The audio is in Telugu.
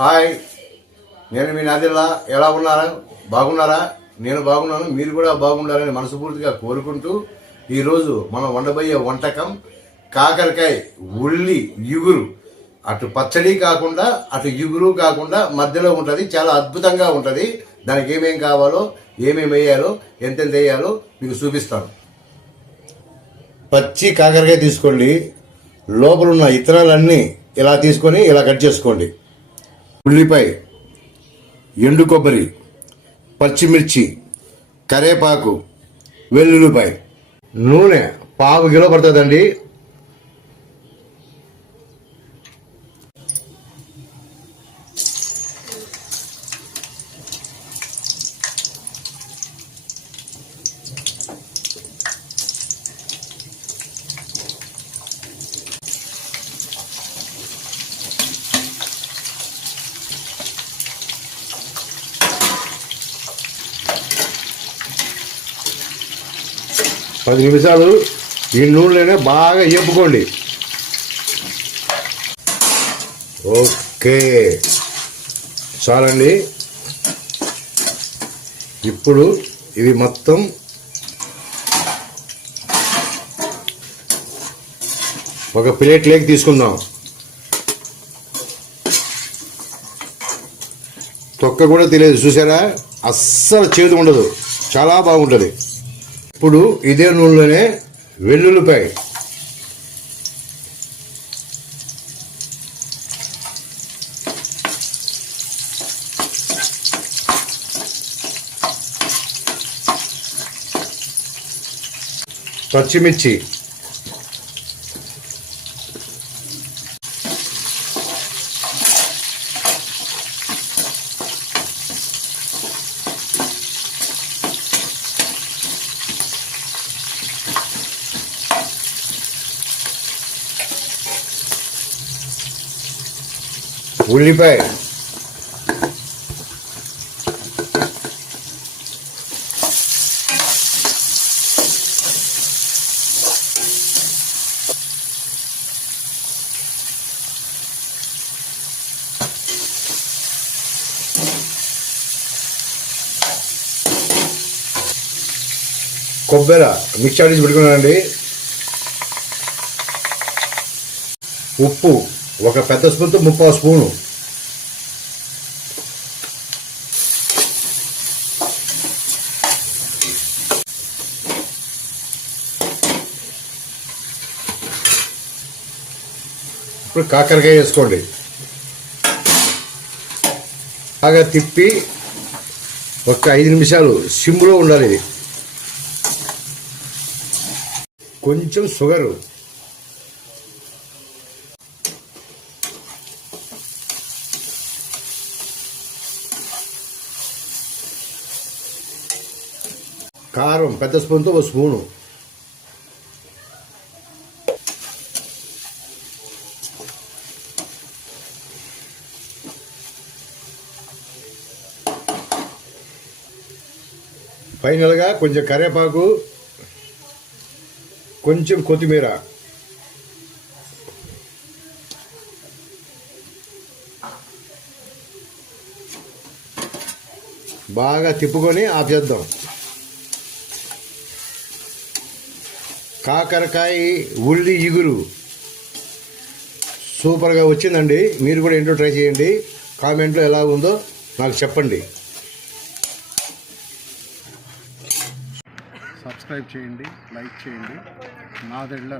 హాయ్, నేను మీ నాదిల్లా. ఎలా ఉన్నారా? బాగున్నారా? నేను బాగున్నాను, మీరు కూడా బాగుండాలని మనస్ఫూర్తిగా కోరుకుంటూ ఈరోజు మనం వండబోయే వంటకం కాకరకాయ ఉల్లి ఇగురు. అటు పచ్చడి కాకుండా అటు ఇగురు కాకుండా మధ్యలో ఉంటుంది. చాలా అద్భుతంగా ఉంటుంది. దానికి ఏమేం కావాలో, ఏమేమి వేయాలో, ఎంతెంత వేయాలో మీకు చూపిస్తాను. పచ్చి కాకరకాయ తీసుకోండి. లోపల ఉన్న ఇతరాలన్నీ ఇలా తీసుకొని ఇలా కట్ చేసుకోండి. ఉల్లిపాయ, ఎండు కొబ్బరి, పచ్చిమిర్చి, కరేపాకు, వెల్లుల్లిపాయ, నూనె 1/2 కిలో పడుతుందండి. పది నిమిషాలు ఈ నూనెలోనే బాగా వేపుకోండి. ఓకే, చాలండి. ఇప్పుడు ఇది మొత్తం ఒక ప్లేట్లోకి తీసుకుందాం. తొక్క కూడా తెలియదు, చూసారా? అస్సలు చేదు ఉండదు, చాలా బాగుంటుంది. ఇప్పుడు ఇదే నూనెలోనే వెల్లుల్లిపాయ, పచ్చిమిర్చి, ఉల్లిపాయ, కొబ్బరి మిక్సర్ చేసి పెట్టుకున్నానండి. ఉప్పు 1 పెద్ద స్పూన్తో 3/4 స్పూను. ఇప్పుడు కాకరకాయ వేసుకోండి. బాగా తిప్పి ఒక 5 నిమిషాలు సిమ్లో ఉండాలి. ఇది కొంచెం షుగరు, కారం పెద్ద స్పూన్తో 1 స్పూను, ఫైనల్గా కొంచెం కరివేపాకు, కొంచెం కొత్తిమీర. బాగా తిప్పుకొని ఆపేద్దాం. కాకరకాయ ఉల్లి ఇగురు సూపర్గా వచ్చిందండి. మీరు కూడా ఇంట్లో ట్రై చేయండి. కామెంట్లో ఎలా ఉందో నాకు చెప్పండి. సబ్స్క్రైబ్ చేయండి, లైక్ చేయండి. నాదెళ్ల